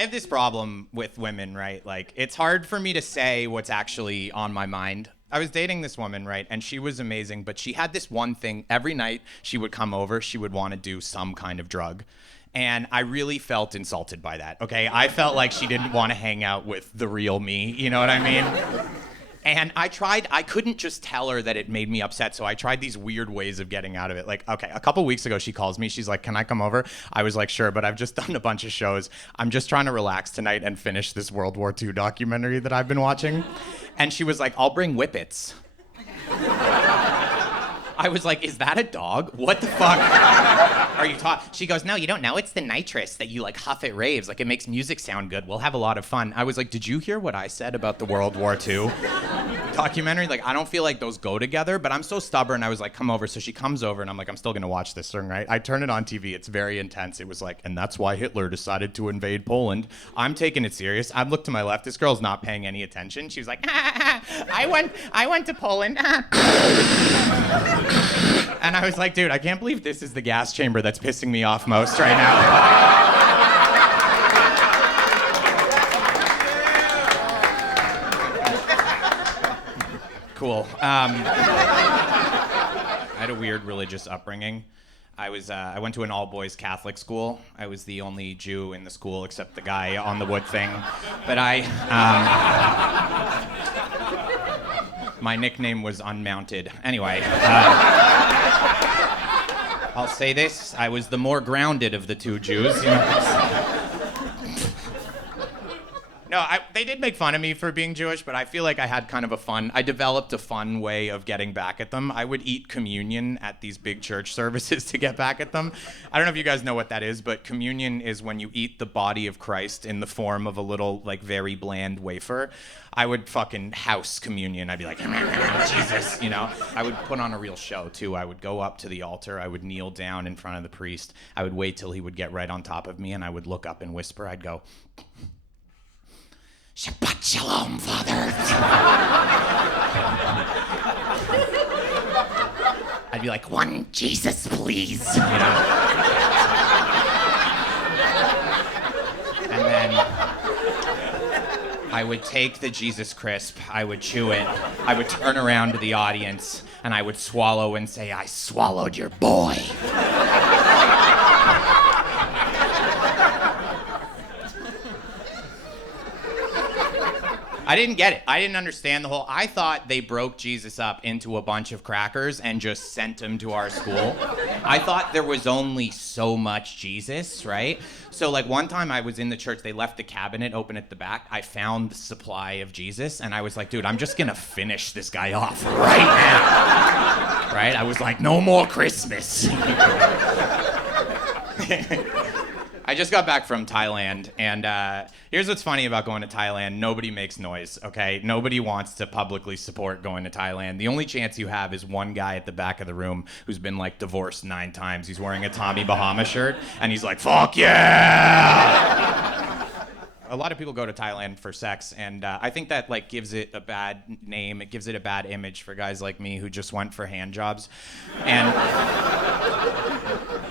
have this problem with women, right? Like, it's hard for me to say what's actually on my mind. I was dating this woman, right? And she was amazing, but she had this one thing. Every night she would come over, she would want to do some kind of drug. And I really felt insulted by that, okay? I felt like she didn't want to hang out with the real me, you know what I mean? And I couldn't just tell her that it made me upset, so I tried these weird ways of getting out of it. Like, okay, a couple weeks ago, she calls me. She's like, can I come over? I was like, sure, but I've just done a bunch of shows. I'm just trying to relax tonight and finish this World War II documentary that I've been watching. And she was like, I'll bring whippets. I was like, is that a dog? What the fuck are you talking? She goes, no, you don't know. It's the nitrous that you like huff at raves. Like, it makes music sound good. We'll have a lot of fun. I was like, did you hear what I said about the World War II documentary? Like, I don't feel like those go together, but I'm so stubborn. I was like, come over. So she comes over and I'm like, I'm still going to watch this thing, right? I turn it on TV. It's very intense. It was like, and that's why Hitler decided to invade Poland. I'm taking it serious. I look to my left. This girl's not paying any attention. She was like, I went to Poland. And I was like, dude, I can't believe this is the gas chamber that's pissing me off most right now. Cool. I had a weird religious upbringing. I went to an all-boys Catholic school. I was the only Jew in the school except the guy on the wood thing. But my nickname was Unmounted. Anyway, I'll say this, I was the more grounded of the two Jews. You know? No, they did make fun of me for being Jewish, but I feel like I developed a fun way of getting back at them. I would eat communion at these big church services to get back at them. I don't know if you guys know what that is, but communion is when you eat the body of Christ in the form of a little, like, very bland wafer. I would fucking house communion. I'd be like, Jesus, you know? I would put on a real show, too. I would go up to the altar. I would kneel down in front of the priest. I would wait till he would get right on top of me, and I would look up and whisper. I'd go, Shabbat Shalom, Father. I'd be like, one Jesus, please. You know? And then I would take the Jesus crisp, I would chew it, I would turn around to the audience, and I would swallow and say, I swallowed your boy. I didn't get it. I didn't understand the whole... I thought they broke Jesus up into a bunch of crackers and just sent him to our school. I thought there was only so much Jesus, right? So, like, one time I was in the church, they left the cabinet open at the back. I found the supply of Jesus, and I was like, dude, I'm just gonna finish this guy off right now. Right? I was like, no more Christmas. I just got back from Thailand, and here's what's funny about going to Thailand. Nobody makes noise, okay? Nobody wants to publicly support going to Thailand. The only chance you have is one guy at the back of the room who's been, like, divorced 9 times. He's wearing a Tommy Bahama shirt, and he's like, fuck yeah! A lot of people go to Thailand for sex, and I think that, like, gives it a bad name. It gives it a bad image for guys like me who just went for hand jobs. And...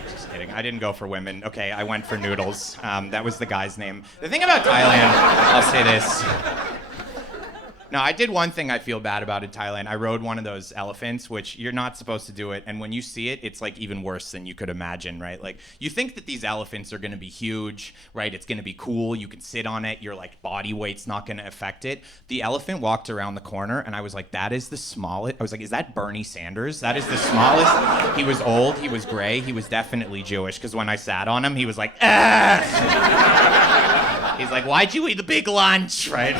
Just kidding. I didn't go for women. Okay, I went for noodles. That was the guy's name. The thing about Thailand, I'll say this. No, I did one thing I feel bad about in Thailand. I rode one of those elephants, which you're not supposed to do it. And when you see it, it's like even worse than you could imagine, right? Like, you think that these elephants are going to be huge, right? It's going to be cool. You can sit on it. Your, like, body weight's not going to affect it. The elephant walked around the corner, and I was like, that is the smallest. I was like, is that Bernie Sanders? That is the smallest. He was old. He was gray. He was definitely Jewish, because when I sat on him, he was like, ah! He's like, why'd you eat the big lunch, right?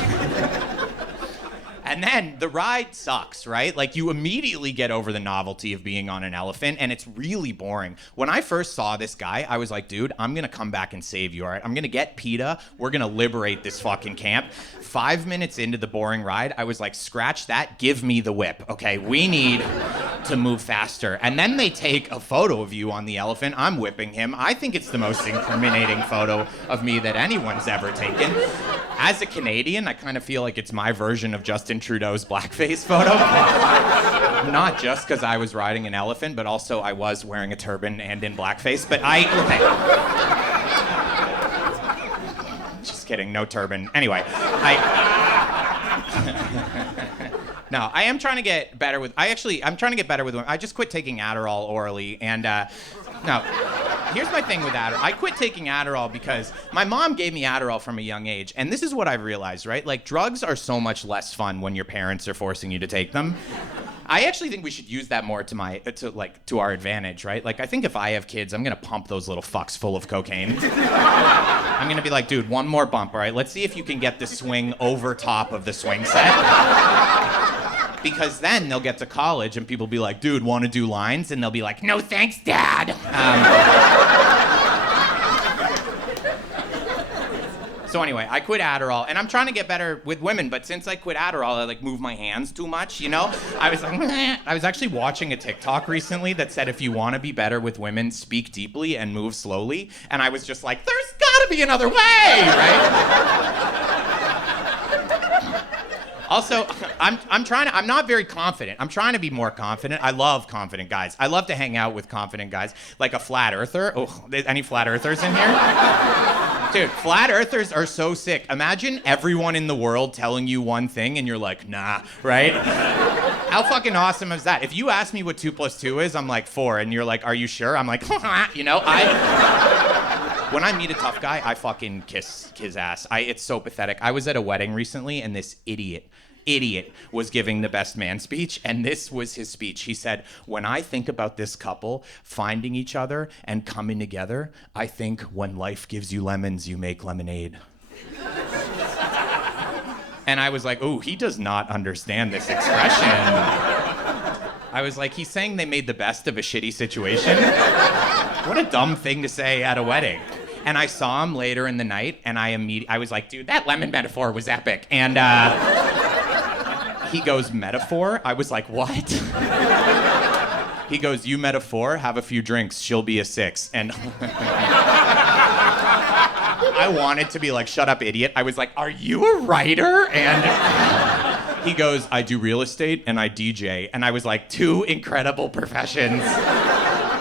And then the ride sucks, right? Like, you immediately get over the novelty of being on an elephant, and it's really boring. When I first saw this guy, I was like, dude, I'm gonna come back and save you, all right? I'm gonna get PETA. We're gonna liberate this fucking camp. 5 minutes into the boring ride, I was like, scratch that, give me the whip, okay? We need to move faster. And then they take a photo of you on the elephant. I'm whipping him. I think it's the most incriminating photo of me that anyone's ever taken. As a Canadian, I kind of feel like it's my version of Justin Trudeau's blackface photo. Not just because I was riding an elephant, but also I was wearing a turban and in blackface. But okay. Just kidding. No turban. Anyway, No, I am trying to get better with. I'm trying to get better with women. I just quit taking Adderall orally, and no. Here's my thing with Adderall. I quit taking Adderall because my mom gave me Adderall from a young age, and this is what I've realized, right? Like, drugs are so much less fun when your parents are forcing you to take them. I actually think we should use that more to our advantage, right? Like, I think if I have kids, I'm gonna pump those little fucks full of cocaine. I'm gonna be like, dude, one more bump, all right? Let's see if you can get the swing over top of the swing set. Because then they'll get to college and people be like, dude, want to do lines? And they'll be like, no thanks, Dad. So anyway, I quit Adderall, and I'm trying to get better with women, but since I quit Adderall, I like move my hands too much, you know? I was like, I was actually watching a TikTok recently that said if you want to be better with women, speak deeply and move slowly. And I was just like, there's gotta be another way, right? Also, I'm not very confident. I'm trying to be more confident. I love confident guys. I love to hang out with confident guys, like a flat earther. Oh, any flat earthers in here? Dude, flat earthers are so sick. Imagine everyone in the world telling you one thing and you're like, nah, right? How fucking awesome is that? If you ask me what 2 + 2 is, I'm like 4, and you're like, are you sure? I'm like, you know, when I meet a tough guy, I fucking kiss his ass. It's so pathetic. I was at a wedding recently, and this idiot was giving the best man speech, and this was his speech. He said, when I think about this couple finding each other and coming together, I think when life gives you lemons, you make lemonade. And I was like, ooh, he does not understand this expression. I was like, he's saying they made the best of a shitty situation? What a dumb thing to say at a wedding. And I saw him later in the night, and I was like, dude, that lemon metaphor was epic. And he goes, metaphor? I was like, what? He goes, you metaphor, have a few drinks, she'll be a 6. And I wanted to be like, shut up, idiot. I was like, are you a writer? And he goes, I do real estate and I DJ. And I was like, 2 incredible professions.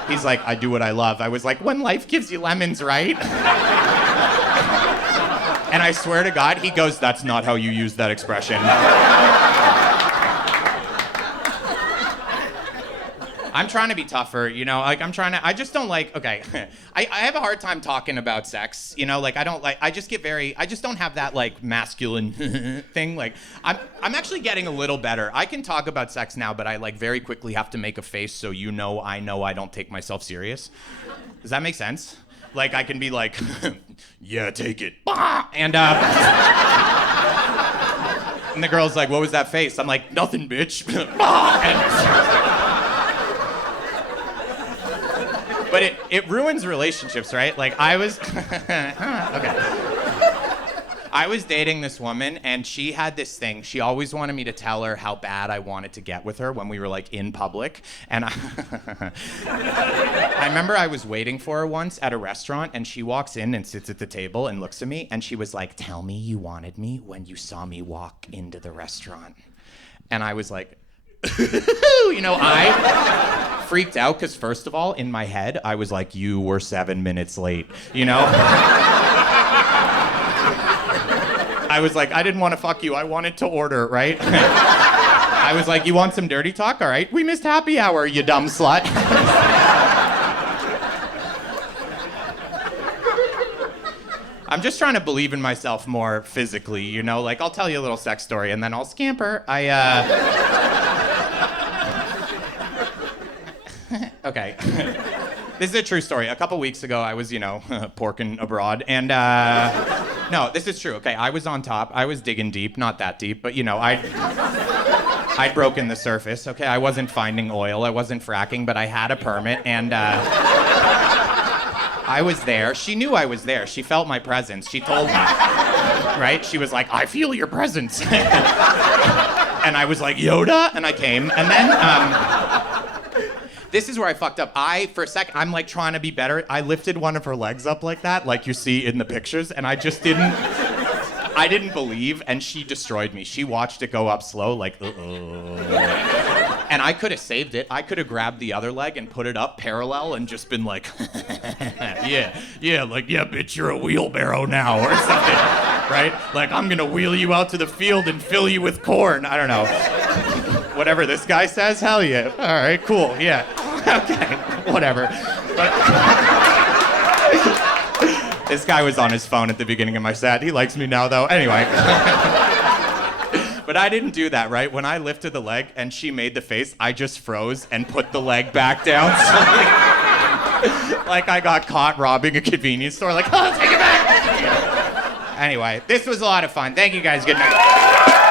He's like, I do what I love. I was like, when life gives you lemons, right? And I swear to God, he goes, that's not how you use that expression. I'm trying to be tougher, you know, like I just don't like, okay, I have a hard time talking about sex, you know, like I just don't have that like masculine thing. Like I'm actually getting a little better. I can talk about sex now, but I like very quickly have to make a face so I know I don't take myself serious. Does that make sense? Like I can be like, yeah, take it. And and the girl's like, what was that face? I'm like, nothing, bitch. But it ruins relationships, right? Like I was dating this woman, and she had this thing. She always wanted me to tell her how bad I wanted to get with her when we were like in public. And I remember I was waiting for her once at a restaurant, and she walks in and sits at the table and looks at me, and she was like, tell me you wanted me when you saw me walk into the restaurant. And I was like, you know, I freaked out because first of all, in my head, I was like, you were 7 minutes late, you know? I was like, I didn't want to fuck you. I wanted to order, right? I was like, you want some dirty talk? All right, we missed happy hour, you dumb slut. I'm just trying to believe in myself more physically, you know? Like, I'll tell you a little sex story and then I'll scamper. Okay. This is a true story. A couple weeks ago, I was, you know, porking abroad, and no, this is true. Okay, I was on top. I was digging deep, not that deep, but you know, I'd broken the surface. Okay, I wasn't finding oil. I wasn't fracking, but I had a permit, and I was there. She knew I was there. She felt my presence. She told me, right? She was like, I feel your presence. And I was like, Yoda, and I came, and then. This is where I fucked up. For a second, I'm like trying to be better. I lifted one of her legs up like that, like you see in the pictures, and I just I didn't believe, and she destroyed me. She watched it go up slow, like, and I could have saved it. I could have grabbed the other leg and put it up parallel and just been like, yeah, like, yeah, bitch, you're a wheelbarrow now, or something. right? Like, I'm gonna wheel you out to the field and fill you with corn. I don't know. Whatever this guy says, hell yeah. All right, cool, yeah. Okay, whatever. But this guy was on his phone at the beginning of my set. He likes me now, though. Anyway. But I didn't do that, right? When I lifted the leg and she made the face, I just froze and put the leg back down. Like I got caught robbing a convenience store. Like, oh, take it back! Anyway, this was a lot of fun. Thank you guys. Good night.